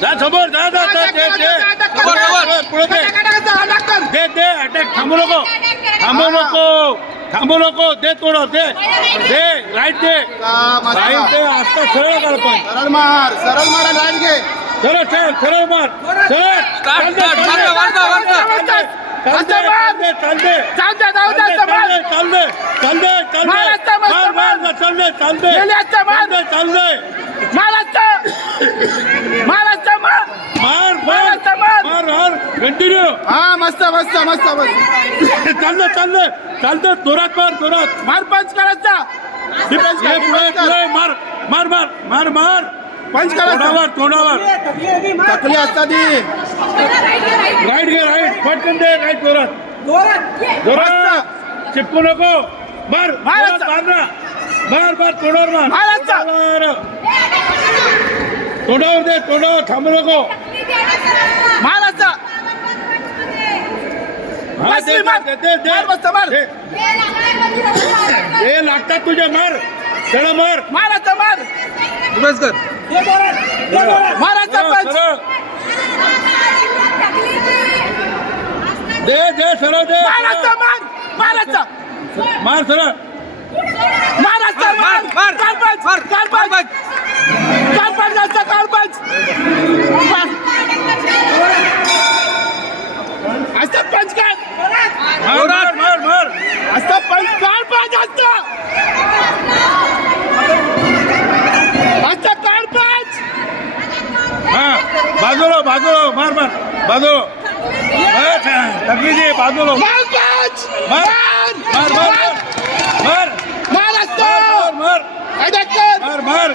जा समोर जा जा जा, दे पुढे दे दे अटॅक थांबू नको थांबू नको थांबू नको दे थोडं दे दे राईट दे राईट दे आता सरळ कर पण सरळ मार राईट घे सरळ सरळ सरळ मार सरळ चालते कंटिन्यू हा मस्त मस्त मस्त मस्त चालतं जोरात मार पंच करायचा डिफेन्स मार मार मार मार मार पंच करायचा तोंडावर तकली असता ती राईट घे राईट पटकन दे राईट जोरात चिपकू नको मार मार ना मार मार तोंडावर मार तोंडावर दे तोंडावर थांबू नको मार असता हे लागतात तुझ्या मार चला मार मारायचा मार बस कर मारायचा पंच दे दे सरळ दे मारायचा मार मारायचा मार सरळ मारायचा मार मार काल पंच असं पंच काय मार मार मार असं पंच काल पंच असतं हा बाजूला मार मार बाजूला तकली दे बाजूला मार मार मार मार मार मार मार मार